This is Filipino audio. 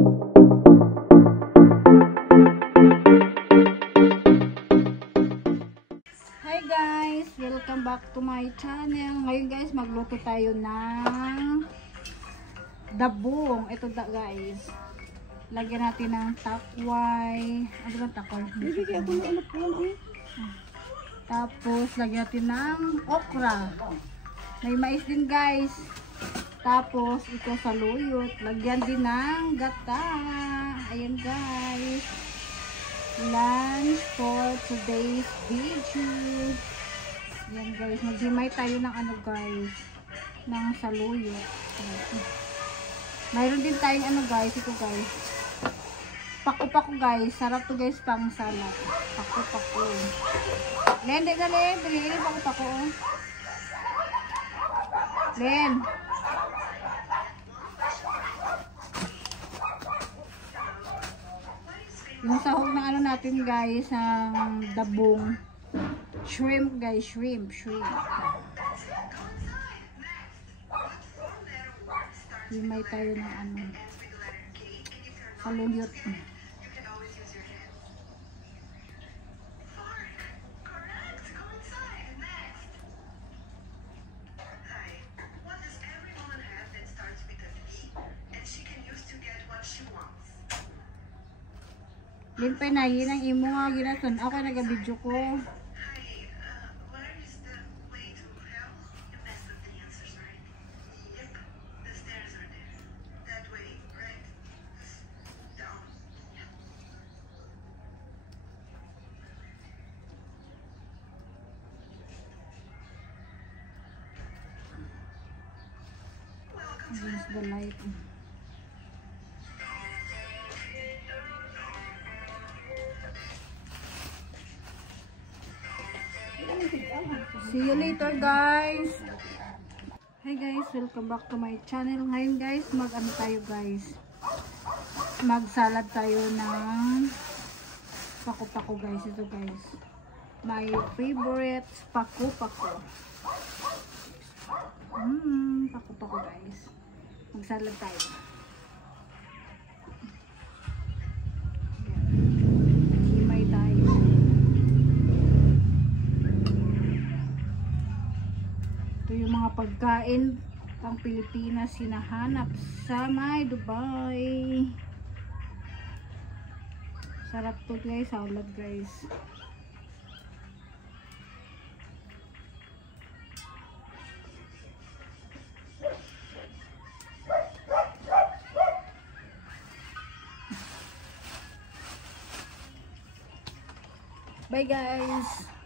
Hi guys! Welcome back to my channel. Ngayon guys, magluto tayo ng dabong. Ito guys. Lagyan natin ng takway. Ano ba takway? Bibigyan ako ng anak ko yan. Tapos, lagyan natin ng okra. May mais din guys. Tapos, ito saluyot. Lagyan din ng gata. Ayan guys. Lunch for today's video. Ayan guys. Maghimay tayo ng ano guys. Ng saluyot. Mayroon din tayong ano guys. Ito guys. Paku-paku guys. Sarap to guys pang salad. Paku-paku. Len, dali. Dali, paku-paku. Len. Yung sahog ng ano natin guys, ng dabong. Shrimp guys, shrimp. Himay tayo ng ano. Saluyot. Limpay na, yun ang imo nga ginaton. Ako nag-video ko. Against the light. See you later guys. Hi guys, welcome back to my channel. Ngayon guys, mag-ano tayo guys. Mag-salad tayo ng paku-paku guys. Ito guys. My favorite paku-paku. Paku-paku guys. Mag-salad tayo. Himay tayo. Ito yung mga pagkain pang Pilipinas hinahanap sa may Dubai. Sarap to guys, salad guys. Bye guys.